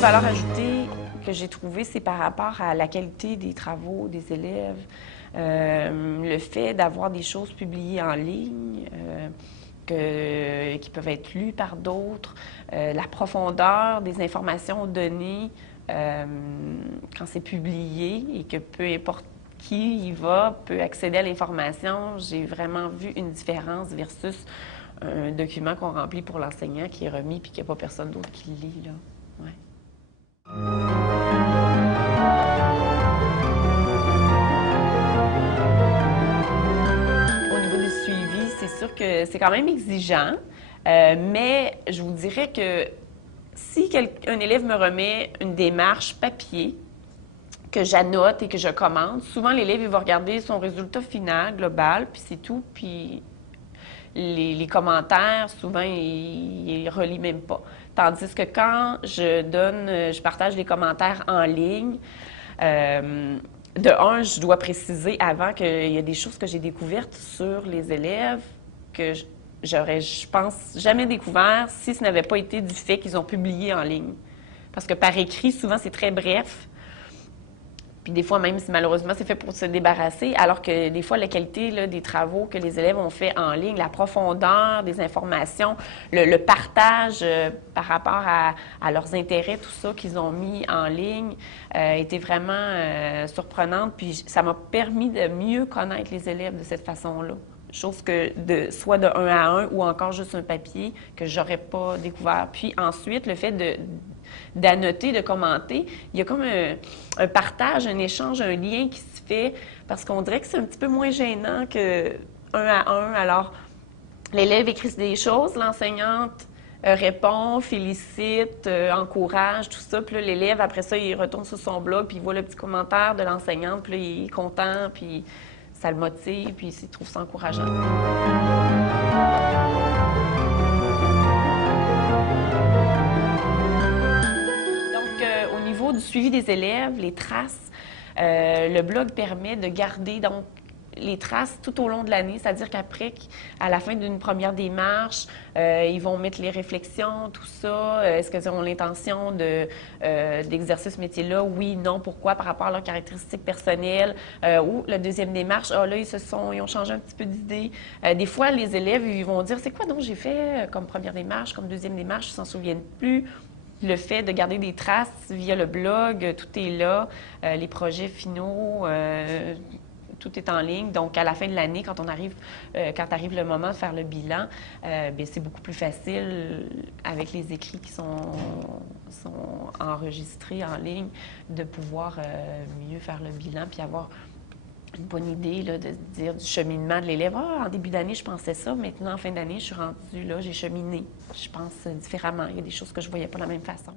valeur ajoutée que j'ai trouvée, c'est par rapport à la qualité des travaux des élèves, le fait d'avoir des choses publiées en ligne, qui peuvent être lues par d'autres, la profondeur des informations données quand c'est publié et que peu importe qui y va peut accéder à l'information. J'ai vraiment vu une différence versus un document qu'on remplit pour l'enseignant qui est remis puis qu'il n'y a pas personne d'autre qui le lit, là. Ouais. Au niveau du suivi, c'est sûr que c'est quand même exigeant, mais je vous dirais que si un élève me remet une démarche papier, que j'annote et que je commande, souvent l'élève il va regarder son résultat final, global, puis c'est tout, puis les commentaires, souvent, il ne relit même pas. Tandis que quand je partage les commentaires en ligne, de un, je dois préciser avant qu'il y a des choses que j'ai découvertes sur les élèves que j'aurais, je pense, jamais découvert si ce n'avait pas été du fait qu'ils ont publié en ligne. Parce que par écrit, souvent, c'est très bref. Puis des fois, même si malheureusement, c'est fait pour se débarrasser, alors que des fois, la qualité là, des travaux que les élèves ont fait en ligne, la profondeur des informations, le partage par rapport à leurs intérêts, tout ça qu'ils ont mis en ligne, était vraiment surprenante. Puis ça m'a permis de mieux connaître les élèves de cette façon-là. Chose que soit de 1 à 1 ou encore juste un papier que j'aurais pas découvert. Puis ensuite, le fait d'annoter, de commenter, il y a comme un partage, un échange, un lien qui se fait parce qu'on dirait que c'est un petit peu moins gênant que 1 à 1. Alors, l'élève écrit des choses, l'enseignante répond, félicite, encourage, tout ça. Puis là, l'élève, après ça, il retourne sur son blog, puis il voit le petit commentaire de l'enseignante, puis là, il est content, puis ça le motive, puis il trouve ça encourageant. Donc, au niveau du suivi des élèves, les traces, le blog permet de garder donc les traces tout au long de l'année, c'est-à-dire qu'après, à la fin d'une première démarche, ils vont mettre les réflexions, tout ça. Est-ce qu'ils ont l'intention d'exercer ce métier-là? Oui, non, pourquoi? Par rapport à leurs caractéristiques personnelles. Ou la deuxième démarche, là, ils ont changé un petit peu d'idée. Des fois, les élèves, ils vont dire, c'est quoi donc j'ai fait comme première démarche, comme deuxième démarche, ils ne s'en souviennent plus. Le fait de garder des traces via le blog, tout est là. Les projets finaux, tout est en ligne. Donc, à la fin de l'année, quand arrive le moment de faire le bilan, c'est beaucoup plus facile avec les écrits qui sont enregistrés en ligne de pouvoir mieux faire le bilan puis avoir une bonne idée là, de dire du cheminement de l'élève. Ah, en début d'année, je pensais ça. Maintenant, en fin d'année, je suis rendue là, j'ai cheminé. Je pense différemment. Il y a des choses que je ne voyais pas de la même façon.